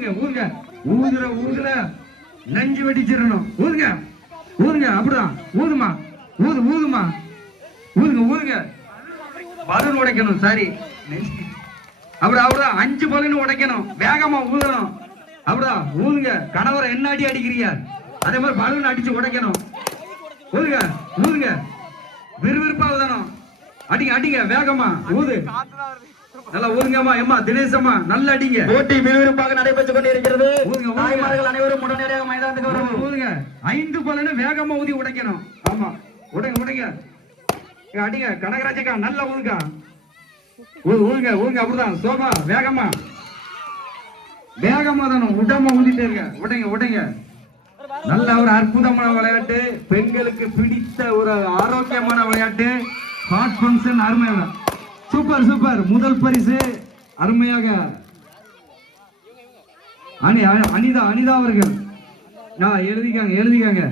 ஊதுங்க ஊதுங்க ஊதுற ஊதுல நஞ்சு வெடிச்சிடணும். ஊதுங்க ஊதுங்க அப்படிதான். ஊதுமா ஊதுமா ஊதுங்க ஊதுங்க. பலூன் உடைக்கணும். சரி அப்படிதான் 5 பலூன் உடைக்கணும். வேகமா ஊதணும். அப்படிதான் ஊதுங்க. கணவரை என்ன அடி அடிக்கிறீங்க அதே மாதிரி பலூன் அடிச்சு உடைக்கணும். ஊதுங்க ஊதுங்க. விறுவிறுப்பா ஊதணும். அடிங்க அடிங்க வேகமா ஊது. நல்லா ஊதுங்கம்மா. எம்மா தினேசம்மா நல்லா அடிங்க. போட்டி விறுவிறுப்பாக நடைபெற்றுக் கொண்டிருக்கிறது. தாய்மார்கள் அனைவரும் உடனடியாக மைதானத்துக்கு வரும். ஊதுங்க. 5 பலூன் வேகமா ஊதி உடைக்கணும். ஆமா உடைங்க உடைங்க. அடிங்க கனகராஜக்கா நல்லா ஊதுக்கா. ஊதுங்க ஊதுங்க. அப்படிதான் சோபா வேகமா வேகமா தானே உடம்ப ஊதிட்டே இருக்க. உடைங்க உடைங்க. நல்ல ஒரு அற்புதமான விளையாட்டு. பெண்களுக்கு பிடித்த ஒரு ஆரோக்கியமான விளையாட்டு. ஹாட் ஃபங்க்ஷன் அருமையாக. Super super. முதல் பரிசு அருமையாக அனிதா அனிதா அவர்கள் எழுதிக்காங்க எழுதிக்காங்க.